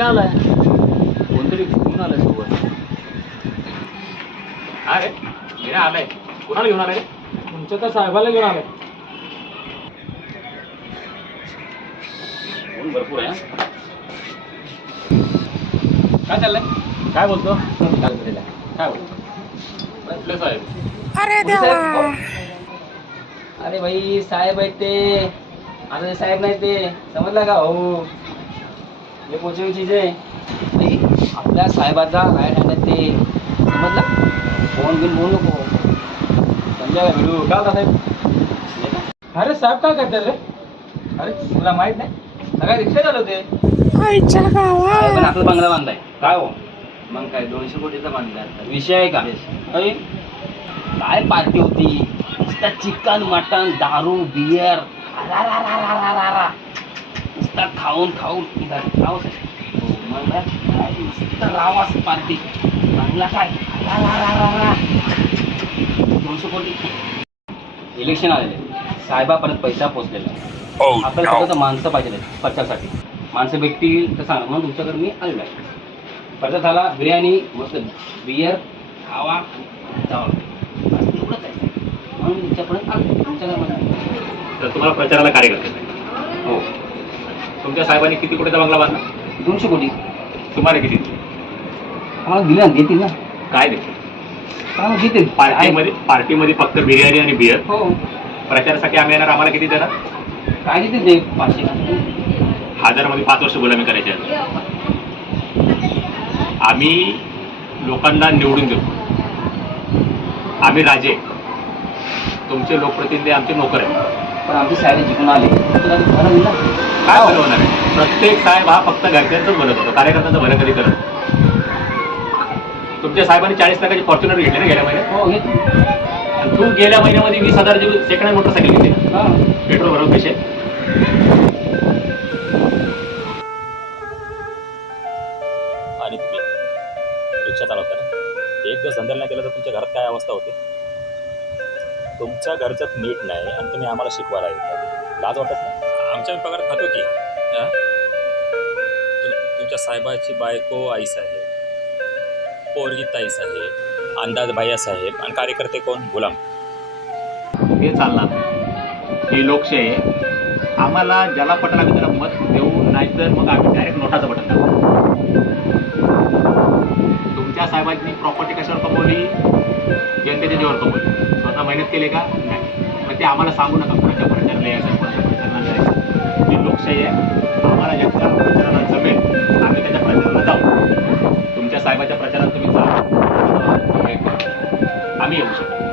आलाय कोणतरी घेऊन आलं सोबत. अरे आलाय. कुणाला घेऊन आलाय? तुमच्या त्या साहेबाला घेऊन आलाय. भरपूर आहे हा. काय चाललंय? काय बोलतो? काय बोलतोय? काय बोलतो कुठले साहेब? अरे भाई साहेब आहेत ते. आता ते साहेब नाही ते. समजला का हो हे पोचवी चीज आहे. आपल्या साहेबाचा हँड आहे ते समजला? फोन बिन बोलू नको. समजा का होता साहेब. अरे साहेब काय करतात रे? अरे तुला माहीत नाही? सगळ्या रिक्षा चालवते पण आपला बंगला बांधलाय. काय हो? मग काय दोनशे कोटीचा बांधला विषय आहे का? अरे, काय पार्टी होती? चिकन मटन दारू बियर. नुसता खाऊन खाऊन रावस मग काय नुसतं रावास पार्टी. चांगला काय? दोनशे कोटी. इलेक्शन आलेले. साहेबापर्यंत पैसा पोचलेला. आहे. आपल्याला फक्त माणसं पाहिजे प्रचारासाठी. माणसं भेटतील तर सांगा. म्हणून तुमच्याकडे मी आलेलो आहे. प्रचार झाला बिर्याणी मस्त बियर खावा जावा बस एवढंच आहे. म्हणून तुमच्यापर्यंत आलो. तुमच्या घरामध्ये. तर तुम्हाला प्रचाराला कार्यकर्ते. हो. तुमच्या साहेबांनी किती कोटीचा बंगला बांधला? दोनशे कोटी. तुम्हाला किती? आम्हाला दिलं ना देतील ना. काय देतील? पार्टीमध्ये पार्टीमध्ये फक्त बिर्याणी आणि बियर हो. प्रचारासाठी आम्ही येणार आम्हाला किती देणार? काय देतील ते? पाचशे. हजारमध्ये पाच वर्ष गुलामी करायची आहे. आम्ही लोकांना निवडून देतो आम्ही राजे. तुमचे लोकप्रतिनिधी आमचे नोकर आहेत. पण आमची साहेब जिंकून आले. तर खरं दिलं काय भलं होणार आहे? प्रत्येक साहेब हा फक्त घरच्यांचंच भलं करतो. कार्यकर्त्यांचं भलं कधी करत. तुमच्या साहेबांनी चाळीस लाखाची फॉर्च्युनर घेतली ना गेल्या महिन्यात? हो घेतो आणि तू गेल्या महिन्यामध्ये वीस हजारची सेकंड हँड मोटरसायकल घेतली. ना हां. पेट्रोल भरून पैसे. आणि तुम्ही रिक्षा चालवता ना? एक दिवस धंद्याला नाही केलं तर तुमच्या घरात काय अवस्था होते? तुमच्या घरच्यात नीट नाही आणि तुम्ही आम्हाला शिकवायला येतात लाज वाटत नाही? आमच्या पगार खातो की. हा? तु- तुमच्या साहेबाची बायको आई साहेब पोरगी ताई साहेब अंदाज बाया साहेब आणि कार्यकर्ते कोण? गुलाम. हे चालणार ही लोकशाही आम्हाला ज्याला पटेल आम्ही त्याला मत देऊ नाहीतर मग आम्ही डायरेक्ट नोटाचं बटन दाबू. तुमच्या साहेबांनी प्रॉपर्टी कशावर कमवली? जनतेच्या जीवावर कमवली. केले का? नाही. मग ते आम्हाला सांगू नका. कोणाच्या प्रचाराला यायचं कोणाच्या प्रचाराला जायचं ही लोकशाही आहे. आम्हाला ज्यांच्या प्रचाराला जमेल आम्ही त्याच्या प्रचाराला जाऊ. तुमच्या साहेबाच्या प्रचारात तुम्ही जा. आम्ही येऊ शकतो.